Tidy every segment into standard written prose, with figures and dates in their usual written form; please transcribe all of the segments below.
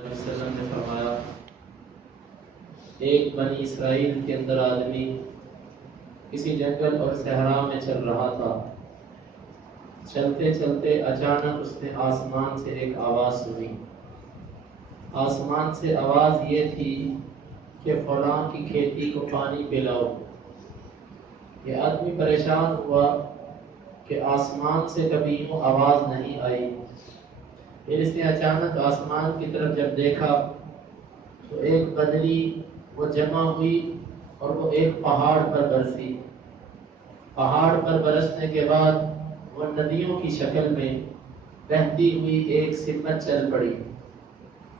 علیہ وسلم نے فرمایا ایک بنی اسرائیل کے اندر آدمی کسی جنگل اور صحرا میں چل رہا تھا. چلتے چلتے اچانک اس نے آسمان سے ایک آواز سنی. آسمان سے آواز یہ تھی کہ فلاں کی کھیتی کو پانی پلاؤ. یہ آدمی پریشان ہوا کہ آسمان سے کبھی یوں آواز نہیں آئی. پھر اس نے اچانک آسمان کی طرف جب دیکھا تو ایک بدری وہ جمع ہوئی اور وہ ایک پہاڑ پر برسی. پہاڑ پر برسنے کے بعد وہ ندیوں کی شکل میں بہتی ہوئی ایک سمت چل پڑی.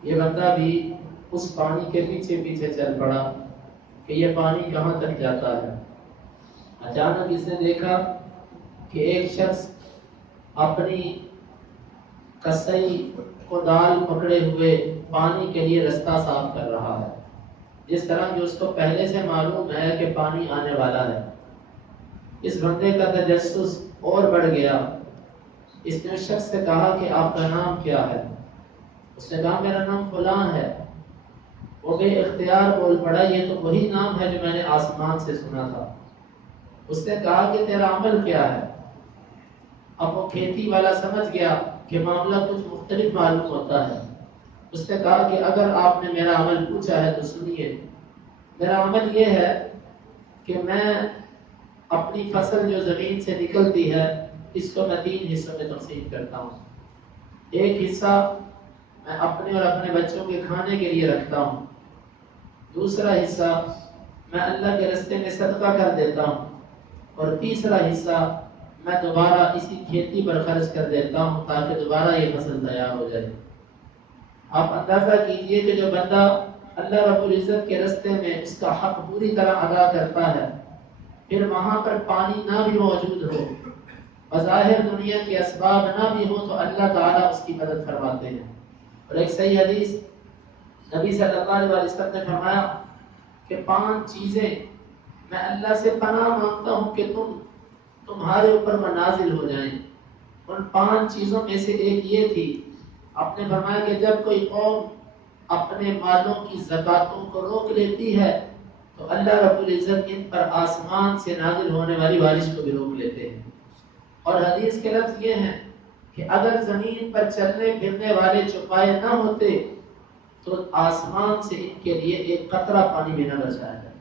یہ بندہ بھی اس پانی کے پیچھے پیچھے چل پڑا کہ یہ پانی کہاں تک جاتا ہے. اچانک اس نے دیکھا کہ ایک شخص اپنی کسائی کودال پکڑے ہوئے پانی کے لیے رستہ صاف کر رہا ہے. جس طرح کہ اس کو پہلے سے معلوم ہے کہ پانی آنے والا ہے. اس بندے کا تجسس اور بڑھ گیا. اس نے اس شخص سے کہا کہ آپ کا نام کیا ہے؟ اس نے کہا میرا نام فلاں ہے. وہ بے اختیار بول پڑا یہ تو وہی نام ہے جو میں نے آسمان سے سنا تھا. اس نے کہا کہ تیرا عمل کیا ہے؟ اب وہ کھیتی والا سمجھ گیا کہ معاملہ کچھ مختلف معلوم ہوتا ہے. اس نے کہا کہ اگر آپ نے میرا عمل پوچھا ہے تو سنیے. میرا عمل یہ ہے کہ میں اپنی فصل جو زمین سے نکلتی ہے اس کو میں 3 حصوں میں تقسیم کرتا ہوں. ایک حصہ میں اپنے اور اپنے بچوں کے کھانے کے لیے رکھتا ہوں. دوسرا حصہ میں اللہ کے راستے میں صدقہ کر دیتا ہوں. اور تیسرا حصہ میں دوبارہ اسی کھیتی پر خرچ کر دیتا ہوں تاکہ دوبارہ یہ فصل تیار ہو جائے. آپ اندازہ کیجئے کہ جو بندہ اللہ رب العزت کے راستے میں اس کا حق پوری طرح ادا کرتا ہے پھر وہاں پر پانی نہ بھی موجود ہو, بظاہر دنیا کے اسباب نہ بھی ہو تو اللہ تعالیٰ اس کی مدد فرماتے ہیں. اور ایک صحیح حدیث نبی صلی اللہ علیہ وسلم نے فرمایا کہ 5 چیزیں میں اللہ سے پناہ مانگتا ہوں کہ تمہارے اوپر نازل ہو جائیں. ان 5 چیزوں میں سے ایک یہ تھی. آپ نے فرمایا کہ جب کوئی قوم اپنے مالوں کی زکاتوں کو روک لیتی ہے تو اللہ رب العزت ان پر آسمان سے نازل ہونے والی بارش کو بھی روک لیتے ہیں. اور حدیث کے لفظ یہ ہیں کہ اگر زمین پر چلنے پھرنے والے چوپائے نہ ہوتے تو آسمان سے ان کے لیے ایک قطرہ پانی بھی نہ برسایا جائے.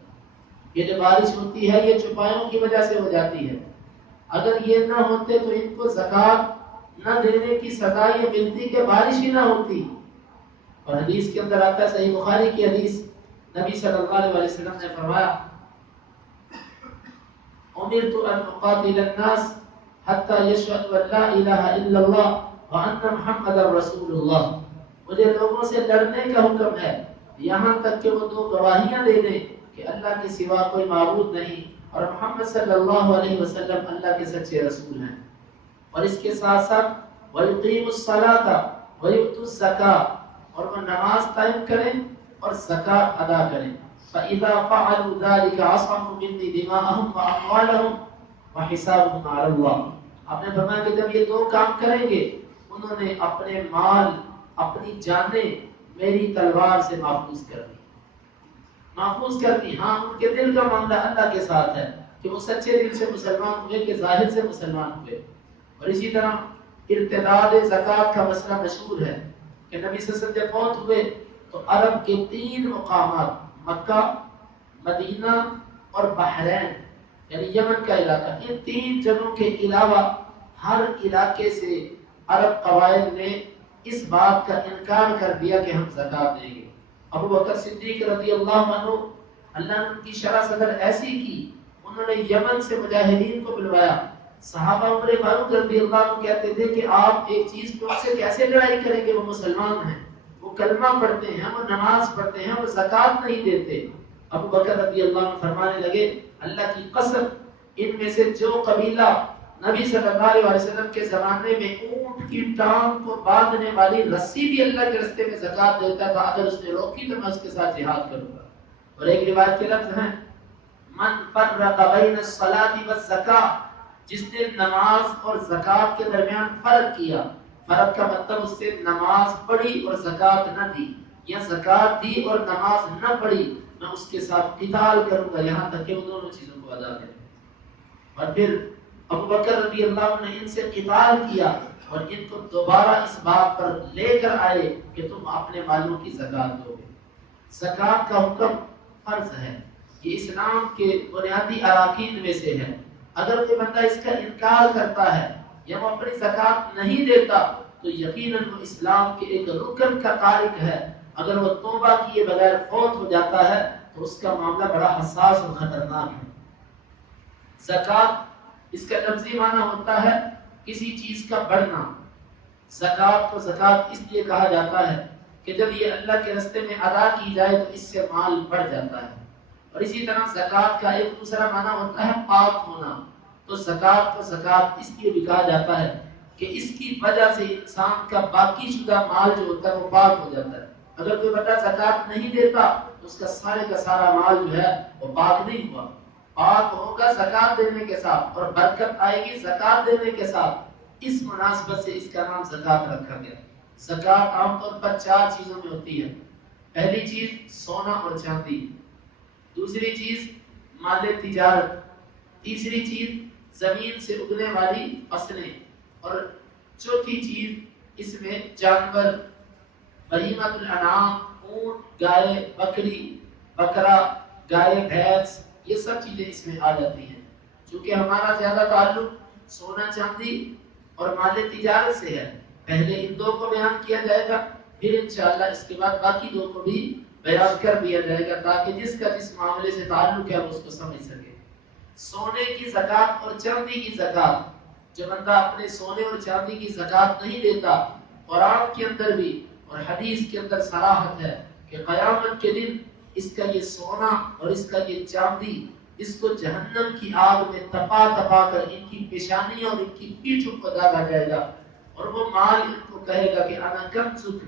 یہ جو بارش ہوتی ہے یہ چوپایوں کی وجہ سے ہو جاتی ہے. اگر یہ نہ ہوتے تو ان کو زکات نہ دینے کی سزا یہ ملتی کہ بارش ہی نہ ہوتی. اور حدیث کے اندر آتا ہے صحیح بخاری کی حدیث نبی صلی اللہ علیہ وسلم نے فرمایا امرت ان اقاتل الناس حتى يشهدوا ان لا الہ الا اللہ وان محمد رسول اللہ. مجھے لوگوں سے لڑنے کا حکم ہے یہاں تک کہ وہ 2 گواہیاں دے دیں کہ اللہ کے سوا کوئی معبود نہیں اور محمد صلی اللہ علیہ وسلم اللہ کے سچے رسول ہیں. اور اس کے ساتھ ساتھ وَيُقِيمُ الصَّلَاةَ وَيُؤْتُوا الزَّكَاةَ اور وہ نماز قائم کریں اور زکات ادا کریں. فَإِذَا فَعَلُوا ذَلِكَ عَصَمُوا مِنِّي دِمَاءَهُمْ وَأَمْوَالَهُمْ وَحِسَابُهُمْ عَلَى اللَّهِ. آپ نے فرمایا کہ جب یہ 2 کام کریں گے انہوں نے اپنے مال اپنی جانیں میری تلوار سے محفوظ کر دی. محفوظ کر دی. ہاں ان کے دل کا معاملہ اللہ کے ساتھ ہے کہ وہ سچے دل سے مسلمان ہوئے کہ ظاہر سے مسلمان ہوئے. اور اسی طرح ارتداد زکات کا مسئلہ مشہور ہے کہ نبی صلی اللہ علیہ وسلم جب فوت ہوئے تو عرب کے 3 مقامات مکہ، مدینہ اور بحرین یعنی یمن کا علاقہ، ان 3 جگہوں کے علاوہ ہر علاقے سے عرب قبائل نے اس بات کا انکار کر دیا کہ ہم زکات دیں گے. ابو بکر صدیق رضی اللہ عنہ اللہ نے ان کی شرح صدر ایسی کی انہوں نے یمن سے مجاہدین کو بلوایا. صحابہ عمر فاروق رضی اللہ عنہ کہتے تھے کہ آپ ایک چیز پہ سے کیسے لڑائی کریں گے؟ وہ مسلمان ہیں، وہ کلمہ پڑھتے ہیں، وہ نماز پڑھتے ہیں، وہ زکات نہیں دیتے. ابو بکر رضی اللہ عنہ فرمانے لگے اللہ کی قسم ان میں سے جو قبیلہ نبی صلی اللہ علیہ وسلم کے زمانے میں اونٹ کی ٹانگ کو باندھنے والی رسی بھی اللہ کے راستے میں زکات دیتا تھا اگر اس نے روکی تو میں اس کے ساتھ جہاد کروں گا. اور ایک روایت کے لفظ ہیں من فرق بین الصلاۃ والزکاۃ، جس نے نماز اور زکات کے درمیان فرق کیا. فرق کا مطلب اس سے نماز پڑھی اور زکات نہ دی. یا زکات دی اور نماز نہ پڑھی میں اس کے ساتھ قتال کروں گا یہاں تک کہ وہ دونوں چیزوں کو ادا کریں. اور پھر ابو بکر رضی اللہ عنہ نے ان سے قتال کیا اور ان کو دوبارہ اس بات پر لے کر آئے کہ تم اپنے مالوں کی زکات دو گے. زکات کا حکم فرض ہے، یہ اسلام کے بنیادی اراکین میں سے ہے. اگر کوئی بندہ اس کا انکار کرتا ہے یا وہ اپنی زکات نہیں دیتا تو یقیناً وہ اسلام کے ایک رکن کا تارک ہے. اگر وہ توبہ کیے بغیر فوت ہو جاتا ہے تو اس کا معاملہ بڑا حساس اور خطرناک ہے. زکات اس کا لفظی معنی ہوتا ہے کسی چیز کا بڑھنا. زکات کو زکات اس لیے کہا جاتا ہے کہ جب یہ اللہ کے راستے میں ادا کی جائے تو اس سے مال بڑھ جاتا ہے. اور اسی طرح زکات کا ایک دوسرا معنی ہوتا ہے پاک ہونا. تو زکات کو زکات اس لیے بھی کہا جاتا ہے کہ اس کی وجہ سے انسان کا باقی شدہ مال جو ہوتا ہے وہ پاک ہو جاتا ہے. اگر کوئی بندہ زکات نہیں دیتا تو اس کا سارا مال جو ہے وہ پاک نہیں ہوا. پاک ہوگا زکات دینے کے ساتھ اور برکت آئے گی زکات دینے کے ساتھ. اس مناسبت سے اس کا نام زکات رکھا گیا. زکات عام طور پر 4 چیزوں میں ہوتی ہے. پہلی چیز سونا اور چاندی، دوسری چیز مال تجارت، تیسری چیز زمین سے اگنے والی فصلیں، اور چوتھی چیز اس میں جانور، بہیمۃ الانعام، اونٹ، گائے، بکری، بکرا، گائے، بھینس، یہ سب چیزیں اس میں آ جاتی ہیں. چونکہ ہمارا زیادہ تعلق سونا چاندی اور مال تجارت سے ہے، پہلے ان 2 کو بیان کیا جائے گا، پھر انشاءاللہ اس کے بعد باقی 2 کو بھی بیان کر دیا جائے گا تاکہ جس کا جس معاملے سے تعلق ہے وہ اس کو سمجھ سکے. سونے کی زکات اور چاندی کی زکات، جو بندہ اپنے سونے اور چاندی کی زکات نہیں دیتا، قرآن کے اندر بھی اور حدیث کے اندر صراحت ہے کہ قیامت کے دن اس کا یہ سونا اور اس کا یہ چاندی اس کو جہنم کی آگ میں تپا تپا کر ان کی پیشانیوں اور ان کی پیٹھوں کو داغا جائے گا. اور وہ مال ان کو کہے گا کہ انا کنزک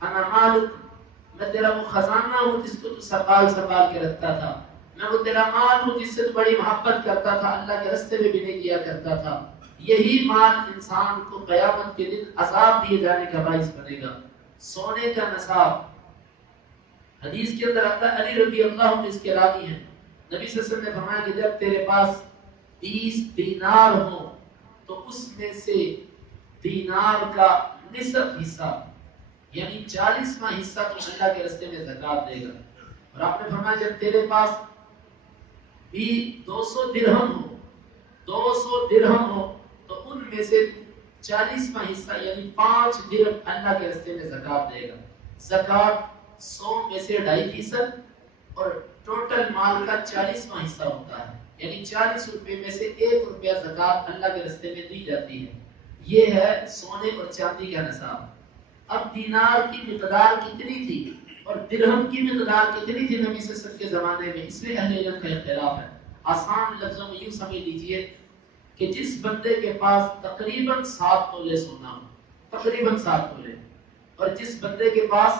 انا مالک، میں تیرا وہ خزانہ ہوں جس کو تو سنبھال کے رکھتا تھا، میں وہ تیرا مال ہوں جس سے تو بڑی محبت کرتا تھا، اللہ کے راستے میں بھی نہیں دیا کرتا تھا. یہی مال انسان کو قیامت کے دن عذاب دیے جانے کا باعث بنے گا. سونے کا نصاب حدیث کے اندر آتا ہے، علی رضی اللہ عنہ اس کے راوی ہیں، نبی صلی اللہ علیہ وسلم نے فرمایا کہ جب تیرے پاس 20 دینار ہو تو اس میں سے دینار کا نصف حصہ یعنی 40واں حصہ تو اللہ کے راستے میں زکات دے گا. اور آپ نے فرمایا جب تیرے پاس بھی 200 درہم ہو 200 درہم ہو تو ان میں سے 40واں حصہ یعنی 5 درہم اللہ کے راستے میں زکات دے گا. زکات 100 میں سے 2.5% اور ٹوٹل مال کا 40واں حصہ ہوتا ہے، یعنی 40 روپے میں سے 1 روپیہ زکات اللہ کے راستے میں دی جاتی ہے. یہ ہے سونے اور چاندی کا نصاب. اب دینار کی مقدار کتنی تھی اور درہم کی مقدار کتنی تھی نبی صلی اللہ علیہ وسلم کے زمانے میں، اس میں اہل علم کا اختلاف ہے. آسان لفظوں میں یوں سمجھ لیجئے کہ جس بندے کے پاس تقریباً 7 تولے سونا ہو، تقریباً 7 تولے، اور جس بندے کے پاس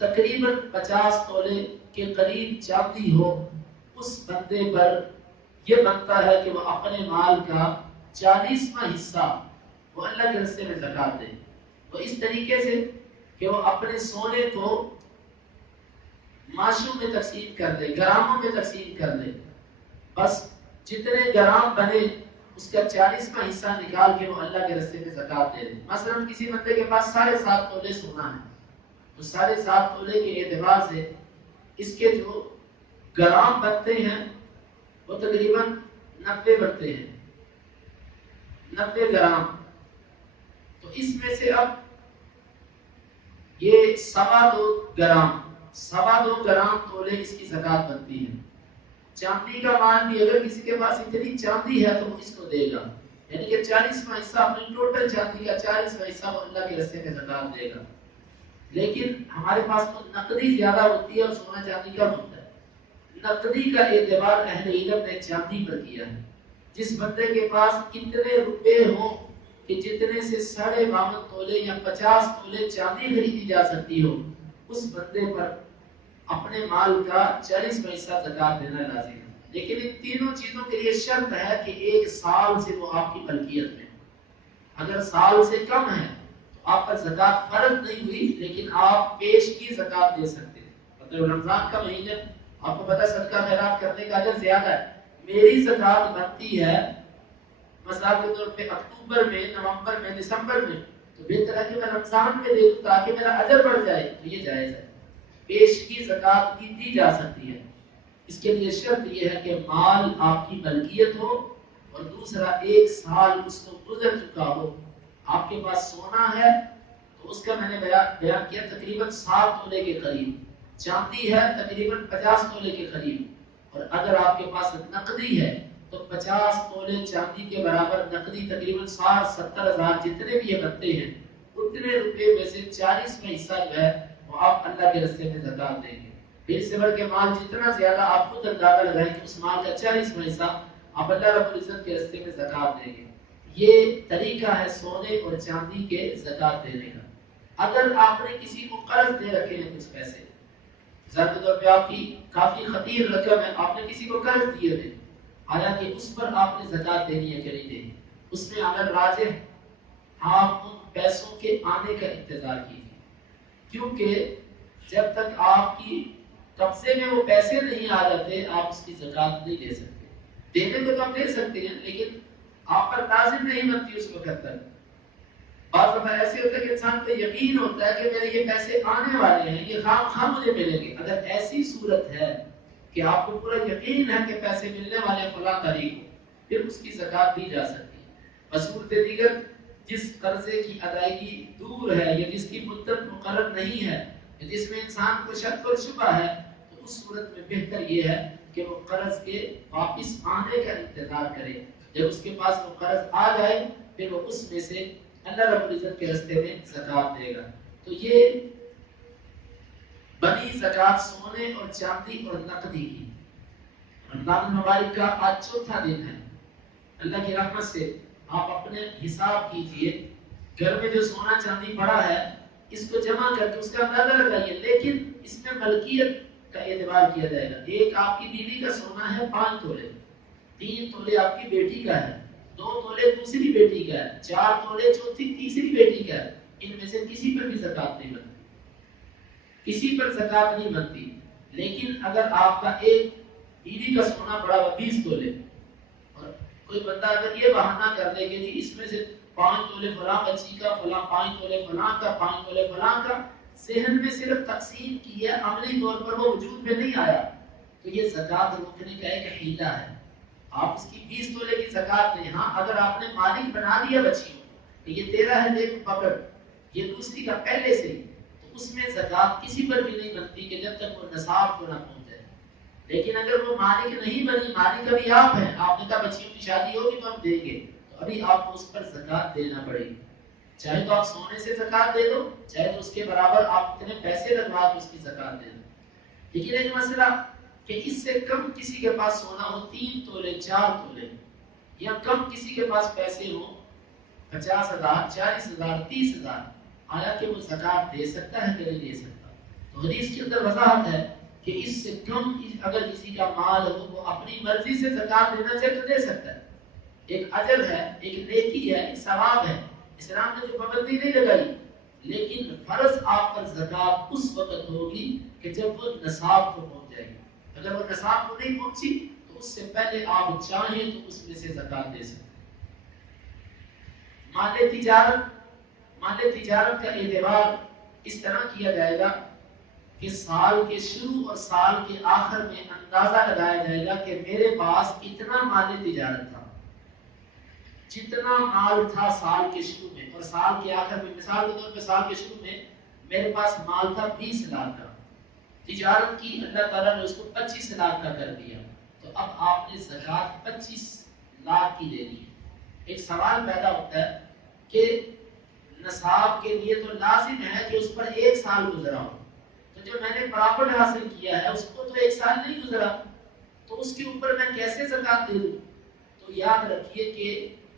تقریباً 50 تولے کے قریب چاندی ہو، اس بندے پر یہ بنتا ہے کہ وہ اپنے مال کا 40واں حصہ وہ اللہ کے راستے میں زکات دے. تو اس طریقے سے کہ وہ اپنے سونے کو ماشوں میں تقسیم کر دے، گراموں میں تقسیم کر دے، بس جتنے گرام بنے اس کا 40واں حصہ نکال کے وہ اللہ کے راستے میں زکات دے دے. مثلا کسی بندے کے پاس 7.5 تولے سونا ہے تو 7.5 تولے کے اعتبار سے اس کے جو گرام بنتے ہیں وہ تقریباً 90 بنتے ہیں، 90 گرام. تو اس میں سے اب یہ 2.25 گرام تولے اس کی زکات بنتی ہے. چاندی کا مال بھی اگر کسی کے پاس اتنی چاندی ہے تو وہ اس کو دے گا، یعنی کہ 40واں حصہ اپنی ٹوٹل چاندی کا 40واں حصہ وہ اللہ کے راستے میں زکات دے گا. لیکن ہمارے پاس تو نقدی زیادہ ہوتی ہے اور سونا چاندی کم ہوتا ہے. نقدی کا اعتبار اہل علم نے چاندی پر کیا ہے. جس بندے کے پاس اتنے روپے ہوں کہ جتنے سے 52.5 تولے یا 50 تولے چاندی خریدی جا سکتی ہو، اس بندے پر اپنے مال کا 40واں حصہ زکات دینا لازم ہے. لیکن ان تینوں چیزوں کے لیے شرط ہے کہ 1 سال سے وہ آپ کی ملکیت میں. اگر سال سے کم ہے تو آپ پر زکات فرض نہیں ہوئی لیکن آپ پیش کی زکات دے سکتے ہیں. مطلب رمضان کا مہینہ آپ کو پتہ صدقہ خیرات کرنے کا اجر زیادہ ہے. میری زکات بنتی ہے مثال کے طور پہ اکتوبر میں، نومبر میں، دسمبر میں، تو بہتر ہے کہ میں رمضان میں دے دوں تاکہ میرا اجر بڑھ جائے. تو یہ جائز ہے، پیش کی زکات بھی دی جا سکتی ہے. اس کے لیے شرط یہ ہے کہ مال آپ کی ملکیت ہو اور دوسرا 1 سال اس کو گزر چکا ہو. آپ کے پاس سونا ہے تو اس کا میں نے بیان کیا تقریباً 7 تولے کے قریب، چاندی ہے تقریباً 50 تولے کے قریب، اور اگر آپ کے پاس نقدی ہے تو 50 تولے چاندی کے برابر نقدی تقریباً 60-70 ہزار جتنے بھی یہ بنتے ہیں، اتنے روپے میں سے 40واں حصہ جو ہے وہ آپ اللہ کے راستے میں زکات دیں گے. پھر سے بڑھ کے مال جتنا زیادہ آپ خود اندازہ لگائیں کہ اس مال کا 40واں حصہ آپ اللہ رب العزت کے راستے میں زکات دیں گے. یہ طریقہ ہے سونے اور چاندی کے زکات دینے کا. اگر آپ نے کسی کو قرض دے رکھے ہیں کچھ پیسے، ظاہر طور پہ آپ کی کافی خطیر رقم ہے، آپ نے کسی کو قرض دیے تھے، حالانکہ اس پر آپ نے زکات دینی ہے کہ نہیں دینی، اس میں اگر راجح آپ ان پیسوں کے آنے کا انتظار کیجیے، کیونکہ جب تک آپ کی قبضے میں وہ پیسے نہیں آ جاتے آپ اس کی زکات نہیں دے سکتے. دینے کو تو آپ دے سکتے ہیں لیکن آپ پر لازم نہیں بنتی اس وقت تک. بعض دفعہ ایسے ہوتا ہے کہ انسان کو یقین ہوتا ہے کہ میرے یہ پیسے آنے والے ہیں، یہ خام مجھے ملیں گے. اگر ایسی صورت ہے کہ آپ کو پورا یقین ہے کہ پیسے ملنے والے فلاں تاریخ کو، پھر اس کی زکات دی جا سکتی ہے. صورت دیگر جس قرضے کی ادائیگی دور ہے یا جس کی مدت مقرر نہیں ہے، جس میں انسان کو شک اور شبہ ہے، تو اس صورت میں بہتر یہ ہے کہ وہ قرض کے واپس آنے کا انتظار کرے. جب اس کے پاس وہ قرض آ جائے پھر وہ اس میں سے اللہ رب العزت کے راستے میں زکات دے گا. تو یہ بنی زکات سونے اور چاندی اور نقدی کی. رمضان المبارک کا آج 4تھا دن ہے. اللہ کی رحمت سے آپ اپنے حساب کیجئے، گھر میں جو سونا چاندی پڑا ہے اس کو جمع کر کے اس کا اندازہ لگائیے، لیکن اس میں ملکیت کا اعتبار کیا جائے گا. ایک آپ کی بیوی کا سونا ہے 5 تولے، 3 تولے آپ کی بیٹی کا ہے، 2 تولے دوسری بیٹی کا ہے، 4 تولے تیسری بیٹی کا ہے. ان میں سے کسی پر بھی زکات نہیں بنتی، کسی پر زکات نہیں بنتی. لیکن اگر آپ کا ایک بیوی کا سونا پڑا ہوا 20 تولے، اور کوئی بندہ اگر یہ بہانہ کر دے کہ جی اس میں سے 5 تولے فلاں بچی کا، فلاں 5 تولے فلاں کا، 5 تولے فلاں کا، ذہن میں صرف تقسیم کی ہے، عملی طور پر وہ وجود میں نہیں آیا، تو یہ زکات روکنے کا ایک حیلہ ہے. آپ اس کی 20 تولے کی زکات دیں. ہاں اگر آپ نے مالک بنا دیا بچیوں کہ یہ تیرا ہے دیکھ پکڑ، یہ دوسری کا پہلے سے ہی، تو اس میں زکات کسی پر بھی نہیں بنتی کہ جب تک وہ نصاب کو نہ پہنچ جائے. لیکن اگر وہ مالک نہیں بنی، مالک ابھی آپ ہیں، آپ نے کہا بچیوں کی شادی ہوگی تو ہم دیں گے، تو ابھی آپ کو اس پر زکات دینا پڑے گی. چاہے تو آپ سونے سے زکات دے دو، چاہے تو اس کے برابر آپ اتنے پیسے لگوا کے اس کی زکات دے دو. لیکن ایک مسئلہ کہ اس سے کم کسی کے پاس سونا ہو 3 تولے 4 تولے، یا کم کسی کے پاس پیسے ہو 50,000 40,000 30,000، حالانکہ وہ زکات دے سکتا ہے کہ نہیں دے سکتا. تو حدیث کے اندر وضاحت ہے کہ اس سے کم اگر کسی کا مال ہو وہ اپنی مرضی سے زکات دینا چاہے تو دے سکتا ہے. ایک اجر ہے، ایک نیکی ہے، ایک ثواب ہے. اسلام نے جو پابندی نہیں لگائی، لیکن فرض آپ پر زکات اس وقت ہوگی کہ جب وہ نصاب کو پہنچ جائے گی. اگر وہ نصاب کو نہیں پہنچی تو اس سے پہلے آپ چاہیں تو اس میں سے زکات دے سکتے. مال تجارت کا اعتبار اس طرح کیا جائے گا کہ سال کے شروع اور سال کے آخر میں اندازہ لگایا جائے گا کہ میرے پاس اتنا مال تجارت تھا، جتنا مال تھا سال کے شروع میں اور سال کے آخر میں. مثال کے طور پہ سال کے شروع میں میرے پاس مال تھا 20 لاکھ کا، تجارت کی اللہ تعالیٰ نے اس کو 25 لاکھ کا کر دیا، تو اب آپ نے زکات 25 لاکھ کی لینی ہے. ایک سوال پیدا ہوتا ہے کہ نصاب کے لیے تو لازم ہے کہ اس پر 1 سال گزرا ہو، تو جو میں نے پراپرٹ حاصل کیا ہے اس کو تو 1 سال نہیں گزرا، تو اس کے اوپر میں کیسے زکات دے دوں؟ تو یاد رکھیے کہ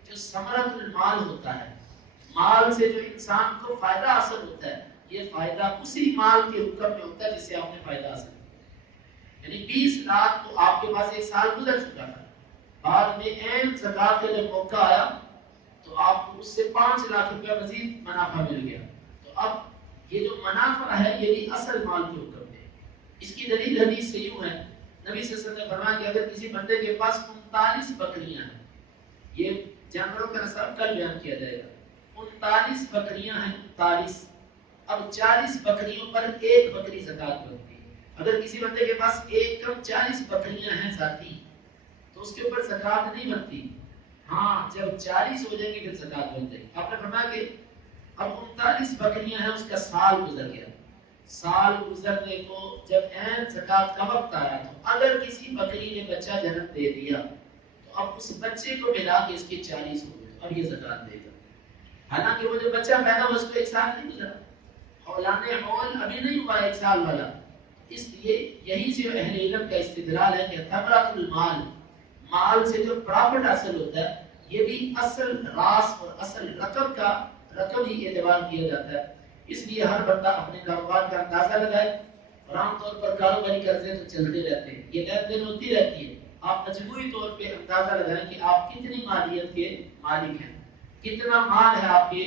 جو ثمرۃ المال ہوتا ہے، مال سے جو انسان کو فائدہ حاصل ہوتا ہے، یہ فائدہ اسی مال کے حکم میں ہوتا ہے جس سے آپ نے فائدہ حاصل کیا. یعنی 20 لاکھ تو آپ کے پاس 1 سال گزر چکا تھا، بعد میں عین زکات کا جب موقع آیا تو تو آپ کو اس سے 5 لاکھ روپے مزید منافع مل گیا. تو اب یہ جو منافع ہے یہ بھی اصل مال کے حکم ہے. اس کی دلیل حدیث سے یوں ہے، نبی صلی اللہ علیہ وسلم نے فرمایا کہ اگر کسی بندے کے پاس 39 بکریاں ہیں، یہ جانوروں کا نصاب کل بیان کیا جائے گا، 39 بکریاں ہیں 39، اب 40 بکریوں پر ایک بکری زکات بنتی ہے. اگر کسی بندے کے پاس ایک کم 40 بکریاں ہیں ذاتی تو اس کے اوپر زکات نہیں بنتی. ہاں جب 40 ہو جائیں گے پھر زکات بن جائے گی. آپ نے فرمایا کہ اب 39 بکریاں ہیں، اس کا سال گزر گیا، سال گزرنے کو جب عین زکات کا وقت آیا تو اگر کسی بکری نے بچہ جنم دے دیا تو اب اس بچے کو ملا کے اس کے 40 ہو گئے، اب یہ زکات دے گا. حالانکہ وہ جو بچہ پیدا ہوا اس کو 1 سال نہیں گزرا، اولاد حول ابھی نہیں ہوا 1 سال والا. اس لیے یہی سے اہل علم کا استدلال ہے کہ ثمرۃ المال، مال سے جو پرافٹ حاصل ہوتا ہے یہ بھی اصل راس اور اصل رقم ہی اعتبار کیا جاتا ہے. اس لیے ہر بندہ اپنے کاروبار کا اندازہ لگائے، اور عام طور پر کاروباری قرضے تو چلتے رہتے ہیں، یہ لین دین ہوتی رہتی ہے. آپ مجموعی طور پہ اندازہ لگائیں کہ آپ کتنی مالیت کے مالک ہیں، کتنا مال ہے آپ کے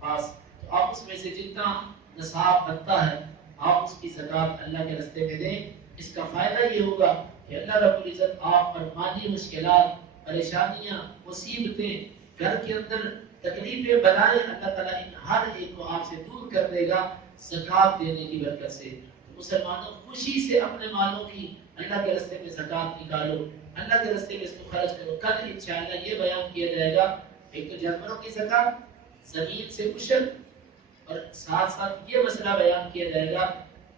پاس، تو آپ اس میں سے جتنا نصاب بنتا ہے آپ اس کی زکات اللہ کے راستے میں دیں. اس کا فائدہ یہ ہوگا کہ اللہ رب العزت آپ پر مالی مشکلات، پریشانیاں، مصیبتیں، گھر کے اندر تکلیفیں بلائیں، اللہ تعالیٰ ان ہر ایک کو آپ سے دور کر دے گا زکات دینے کی برکت سے. مسلمانوں خوشی سے اپنے مالوں کی اللہ کے راستے میں زکات نکالو، اللہ کے راستے میں اس کو خرچ کرو. کل انشاءاللہ یہ بیان کیا جائے گا، ایک تو جانوروں کی زکات، زمین سے عشر، اور ساتھ ساتھ یہ مسئلہ بیان کیا جائے گا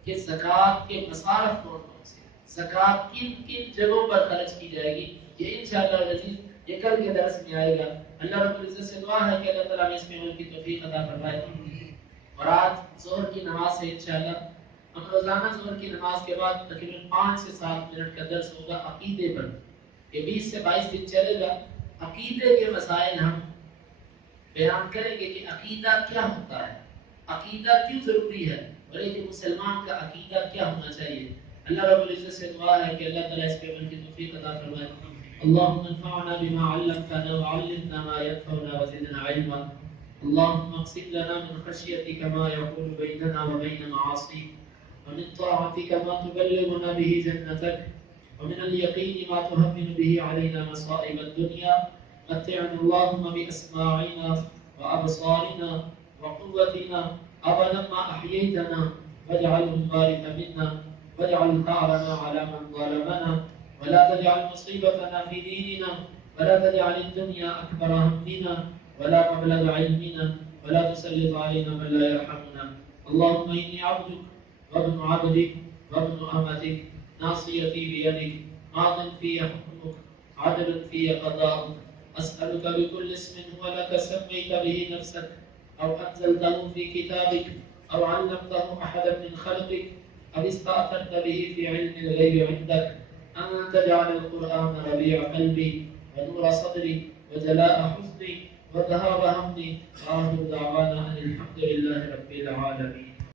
کہ زکات کے مصارف کون کون سے، زکات کن کن جگہوں پر خرچ کی جائے گی. یہ انشاءاللہ العزیز یہ کل کے درس میں آئے گا. اللہ رب العزت سے دعا ہے کہ اللہ تعالیٰ اس میں عمل کی توفیق عطا فرمائے. اور آج ظہر کی نماز سے انشاءاللہ ہم روزانہ ظہر کی نماز کے بعد تقریباً 5 سے 7 منٹ کا درس ہوگا عقیدے پر. یہ 20 سے 22 دن چلے گا. عقیدے کے مسائل ہم بیان کریں گے کہ عقیدہ کیا ہوتا ہے، عقیدہ کیوں ضروری ہے، اور ایک مسلمان کا عقیدہ کیا ہونا چاہیے. اللہ رب العزت سے دعا ہے کہ اللہ تعالیٰ اس پہ عمل کی توفیق عطا فرمائے. اللهم انفعنا بما علمتنا وعلمنا ما ينفعنا وزدنا علما. اللهم اقسم لنا من خشيتك ما يحول بيننا وبين معاصيك، ومن طاعتك ما تبلغنا به جنتك، ومن اليقين ما تهون به علينا مصائب الدنيا. متعنا اللهم بأسماعنا وأبصارنا وقوتنا أبدا ما أحييتنا، واجعله الوارث منا، واجعل ثارنا على من ظلمنا، ولا تجعل مصيبتنا في ديننا، ولا تجعل الدنيا أكبر همنا ولا مبلغ علمنا، ولا تسلط علينا من لا يرحمنا. اللهم إني عبدك وابن عبدك وابن أمتك، ناصيتي بيدك، ماض في حكمك، عدل في قضاءك. أسألك بكل اسم هو لك سميت به نفسك، أو أنزلته في كتابك، أو علمته أحدا من خلقك، أو استأثرت به في علم الغيب عندك، أن تجعل القرآن ربيع قلبي ونور صدري وجلاء حزني وذهاب همي. وآخر دعوانا أن الحمد لله رب العالمين.